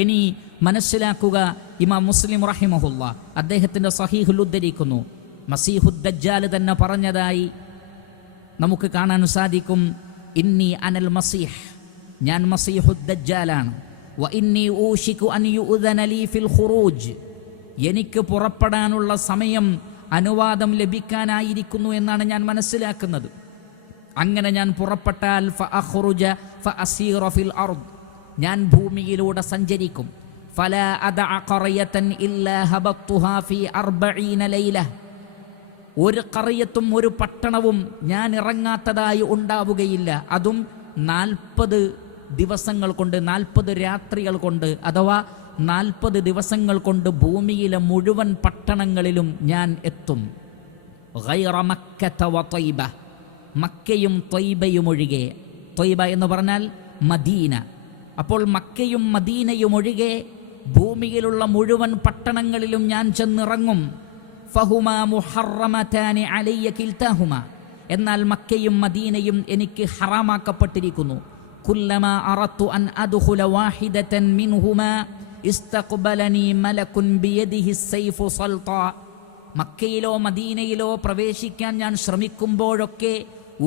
ഇനി മനസ്സിലാക്കുക, ഇമാം മുസ്ലിം റഹിമഹുല്ല അദ്ദേഹത്തിൻ്റെ സഹീഹുൽ ഉദ്ധരിക്കുന്നു, മസീഹുദ് ദജ്ജാൽ തന്നെ പറഞ്ഞതായി നമുക്ക് കാണാൻ സാധിക്കും. ഇന്നി അനൽ മസീഹ്, ഞാൻ മസീഹുദ് ദജ്ജാലാണ്. വ ഇന്നി ഊശികു അൻ യുഅ്ദന ലീ ഫിൽ ഖുറൂജ്, എനിക്ക് പുറപ്പെടാനുള്ള സമയം അനുവാദം ലഭിക്കാനായിരിക്കുന്നു എന്നാണ് ഞാൻ മനസ്സിലാക്കുന്നത്. അങ്ങനെ ഞാൻ പുറപ്പെട്ടാൽ ഫഅഖ്റുജ ഫഅസീറ ഫിൽ അർദ്, ഞാൻ ഭൂമിയിലൂടെ സഞ്ചരിക്കും. ഫലാ അദഅ ഖറയതൻ ഇല്ലാ ഹബത്തുഹാ ഫീ 40 ലൈല, ഒരു ഖറയത്തും ഒരു പട്ടണവും ഞാൻ ഇറങ്ങാത്തതായി ഉണ്ടാവുകയില്ല. അതും 40 ദിവസങ്ങൾ കൊണ്ട്, 40 രാത്രികൾ കൊണ്ട്, അഥവാ 40 ദിവസങ്ങൾ കൊണ്ട് ഭൂമിയിലെ മുഴുവൻ പട്ടണങ്ങളിലും ഞാൻ എത്തും. ഗൈറ മക്കത വ ത്വയ്ബ, മക്കയും ത്വയ്ബയും ഒഴികെ. ത്വയ്ബ എന്ന് പറഞ്ഞാൽ മദീന. അപ്പോൾ മക്കയും മദീനയും ഒഴികെ ഭൂമിയിലുള്ള മുഴുവൻ പട്ടണങ്ങളിലും ഞാൻ ചെന്നിറങ്ങും. ഫഹുമാ മുഹറമതാനി അലയ്യ കിൽതാഹുമാ, എന്നാൽ മക്കയും മദീനയും എനിക്ക് ഹറാമാക്കപ്പെട്ടിരിക്കുന്നു. കുല്ലമാ അറത്തു അൻ അദ്ഖുല വാഹിദതൻ മിൻഹുമാ ഇസ്തഖ്ബലനി മലകുൻ ബിയദിഹി സൈഫു സൽതാ, മക്കയിലോ മദീനയിലോ പ്രവേശിക്കാൻ ഞാൻ ശ്രമിക്കുമ്പോഴൊക്കെ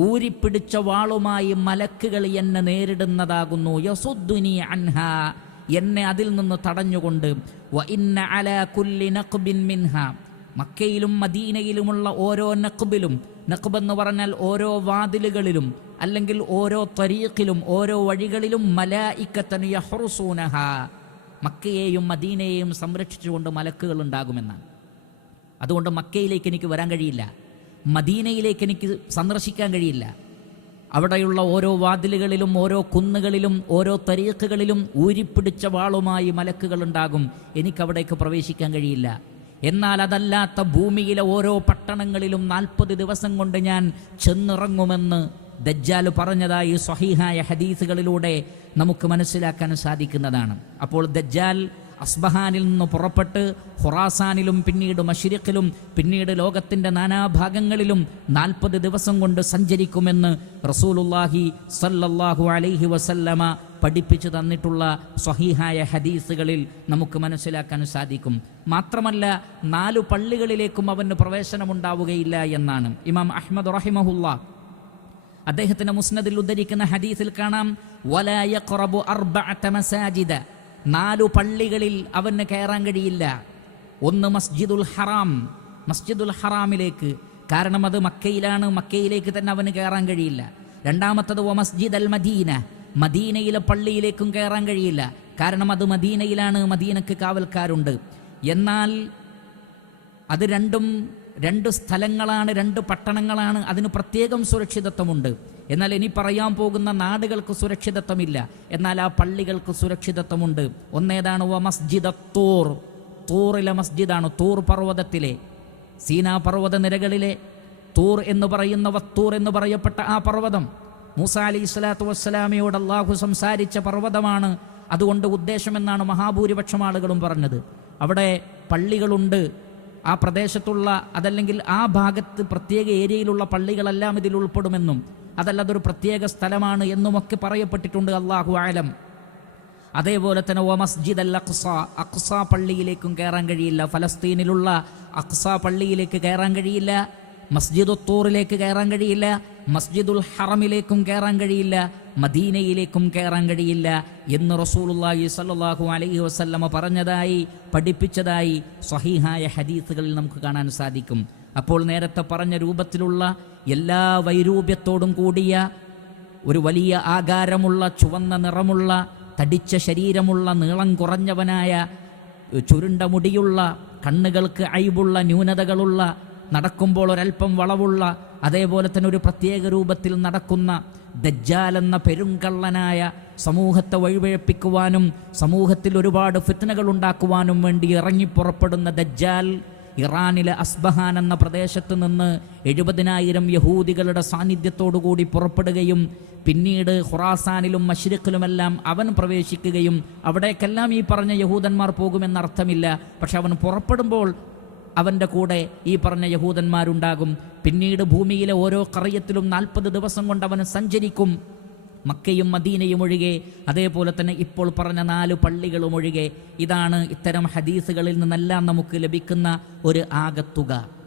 ഊരിപ്പിടിച്ച വാളുമായി മലക്കുകൾ എന്നെ നേരിടുന്നതാകുന്നു. യസുദ്ദുനി അൻഹാ, എന്നെ അതിൽ നിന്ന് തടഞ്ഞുകൊണ്ട്. വ ഇന്ന അലാ കുല്ലി നഖ്ബിൻ മിൻഹാ, മക്കയിലും മദീനയിലുമുള്ള ഓരോ നഖ്ബിലും, നഖ്ബ് എന്ന് പറഞ്ഞാൽ ഓരോ വാതിലുകളിലും അല്ലെങ്കിൽ ഓരോ ത്വരീഖിലും ഓരോ വഴികളിലും മലായിക്കത്തൻ യഹ്റുസൂനഹാ, മക്കയെയും മദീനയെയും സംരക്ഷിച്ചുകൊണ്ട് മലക്കുകൾ ഉണ്ടാകുമെന്നാണ്. അതുകൊണ്ട് മക്കയിലേക്ക് എനിക്ക് വരാൻ കഴിയില്ല, മദീനയിലേക്ക് എനിക്ക് സന്ദർശിക്കാൻ കഴിയില്ല. അവിടെയുള്ള ഓരോ വാതിലുകളിലും ഓരോ കുന്നുകളിലും ഓരോ തരീഖുകളിലും ഊരിപ്പിടിച്ച വാളുമായി മലക്കുകൾ ഉണ്ടാകും. എനിക്കവിടേക്ക് പ്രവേശിക്കാൻ കഴിയില്ല. എന്നാൽ അതല്ലാത്ത ഭൂമിയിലെ ഓരോ പട്ടണങ്ങളിലും 40 ദിവസം കൊണ്ട് ഞാൻ ചെന്നിറങ്ങുമെന്ന് ദജ്ജാൽ പറഞ്ഞതായി സ്വഹീഹായ ഹദീസുകളിലൂടെ നമുക്ക് മനസ്സിലാക്കാൻ സാധിക്കുന്നതാണ്. അപ്പോൾ ദജ്ജാൽ അസ്ബഹാനിൽ നിന്ന് പുറപ്പെട്ട് ഖുറാസാനിലും പിന്നീട് മശ്രിഖിലും പിന്നീട് ലോകത്തിൻ്റെ നാനാഭാഗങ്ങളിലും 40 ദിവസം കൊണ്ട് സഞ്ചരിക്കുമെന്ന് റസൂലുള്ളാഹി സ്വല്ലല്ലാഹു അലൈഹി വസല്ലമ പഠിപ്പിച്ചു തന്നിട്ടുള്ള സ്വഹീഹായ ഹദീസുകളിൽ നമുക്ക് മനസ്സിലാക്കാൻ സാധിക്കും. മാത്രമല്ല 4 പള്ളികളിലേക്കും അവന് പ്രവേശനമുണ്ടാവുകയില്ല എന്നാണ്. ഇമാം അഹ്മദ് റഹിമഹുല്ലാ അദ്ദേഹത്തിൻ്റെ മുസ്നദിൽ ഉദ്ധരിക്കുന്ന ഹദീസിൽ കാണാം, വലാ യഖ്റബു 4 മസാജിദ, 4 പള്ളികളിൽ അവന് കയറാൻ കഴിയില്ല. ഒന്ന് മസ്ജിദുൽ ഹറാം, മസ്ജിദുൽ ഹറാമിലേക്ക്, കാരണം അത് മക്കയിലാണ്, മക്കയിലേക്ക് തന്നെ അവന് കയറാൻ കഴിയില്ല. രണ്ടാമത്തത് വ മസ്ജിദ് അൽ മദീന, മദീനയിലെ പള്ളിയിലേക്കും കയറാൻ കഴിയില്ല, കാരണം അത് മദീനയിലാണ്, മദീനക്ക് കാവൽക്കാരുണ്ട്. എന്നാൽ അത് രണ്ടും 2 സ്ഥലങ്ങളാണ്, 2 പട്ടണങ്ങളാണ്, അതിന് പ്രത്യേകം സുരക്ഷിതത്വമുണ്ട്. എന്നാൽ ഇനി പറയാൻ പോകുന്ന നാടുകൾക്ക് സുരക്ഷിതത്വമില്ല, എന്നാൽ ആ പള്ളികൾക്ക് സുരക്ഷിതത്വമുണ്ട്. ഒന്നേതാണ് വ മസ്ജിദ് തൂർ, തൂറിലെ മസ്ജിദാണ്. തൂർ പർവ്വതത്തിലെ, സീനാ പർവ്വത നിരകളിലെ തൂർ എന്ന് പറയുന്ന വത്തൂർ എന്ന് പറയപ്പെട്ട ആ പർവ്വതം മൂസാ അലൈഹി സ്വലാത്തു വസ്സലാമയോട് അള്ളാഹു സംസാരിച്ച പർവ്വതമാണ്. അതുകൊണ്ട് ഉദ്ദേശമെന്നാണ് മഹാഭൂരിപക്ഷം ആളുകളും പറഞ്ഞത്. അവിടെ പള്ളികളുണ്ട്, ആ പ്രദേശത്തുള്ള അതല്ലെങ്കിൽ ആ ഭാഗത്ത് പ്രത്യേക ഏരിയയിലുള്ള പള്ളികളെല്ലാം ഇതിൽ ഉൾപ്പെടുമെന്നും അതല്ലാതൊരു പ്രത്യേക സ്ഥലമാണ് എന്നുമൊക്കെ പറയപ്പെട്ടിട്ടുണ്ട്. അല്ലാഹു ആലം. അതേപോലെ തന്നെ വ മസ്ജിദ് അൽ അഖ്സ, അഖ്സ പള്ളിയിലേക്കും കയറാൻ കഴിയില്ല. ഫലസ്തീനിലുള്ള അഖ്സ പള്ളിയിലേക്ക് കയറാൻ കഴിയില്ല, മസ്ജിദു തൂറിലേക്ക് കയറാൻ കഴിയില്ല, മസ്ജിദുൽ ഹറമിലേക്കും കയറാൻ കഴിയില്ല, മദീനയിലേക്കും കയറാൻ കഴിയില്ല എന്ന് റസൂലുള്ളാഹി സ്വല്ലല്ലാഹു അലൈഹി വസല്ലമ പറഞ്ഞതായി പഠിപ്പിച്ചതായി സ്വഹീഹായ ഹദീസുകളിൽ നമുക്ക് കാണാൻ സാധിക്കും. അപ്പോൾ നേരത്തെ പറഞ്ഞ രൂപത്തിലുള്ള എല്ലാ വൈരൂപ്യത്തോടും കൂടിയ ഒരു വലിയ ആകാരമുള്ള ചുവന്ന നിറമുള്ള തടിച്ച ശരീരമുള്ള നീളം കുറഞ്ഞവനായ ചുരുണ്ട മുടിയുള്ള കണ്ണുകൾക്ക് അയ്ബുള്ള ന്യൂനതകളുള്ള നടക്കുമ്പോൾ ഒരൽപ്പം വളവുള്ള അതേപോലെ തന്നെ ഒരു പ്രത്യേക രൂപത്തിൽ നടക്കുന്ന ദജ്ജാൽ എന്ന പെരുങ്കള്ളനായ സമൂഹത്തെ വഴിപിഴപ്പിക്കുവാനും സമൂഹത്തിൽ ഒരുപാട് ഫിത്നകൾ ഉണ്ടാക്കുവാനും വേണ്ടി ഇറങ്ങിപ്പുറപ്പെടുന്ന ദജ്ജാൽ ഇറാനിലെ അസ്ബഹാൻ എന്ന പ്രദേശത്ത് നിന്ന് 70,000 യഹൂദികളുടെ സാന്നിധ്യത്തോടുകൂടി പുറപ്പെടുകയും പിന്നീട് ഖുറാസാനിലും മശ്രിഖിലുമെല്ലാം അവൻ പ്രവേശിക്കുകയും അവിടേക്കെല്ലാം ഈ പറഞ്ഞ യഹൂദന്മാർ പോകുമെന്നർത്ഥമില്ല. പക്ഷെ അവൻ പുറപ്പെടുമ്പോൾ അവൻ്റെ കൂടെ ഈ പറഞ്ഞ യഹൂദന്മാരുണ്ടാകും. പിന്നീട് ഭൂമിയിലെ ഓരോ ഖറയത്തിലും 40 ദിവസം കൊണ്ട് അവൻ സഞ്ചരിക്കും. മക്കയും മദീനയും ഒഴികെ, അതേപോലെ തന്നെ ഇപ്പോൾ പറഞ്ഞ 4 പള്ളികളും ഒഴികെ. ഇതാണ് ഇത്തരം ഹദീസുകളിൽ നിന്നെല്ലാം നമുക്ക് ലഭിക്കുന്ന ഒരു ആകത്തുക.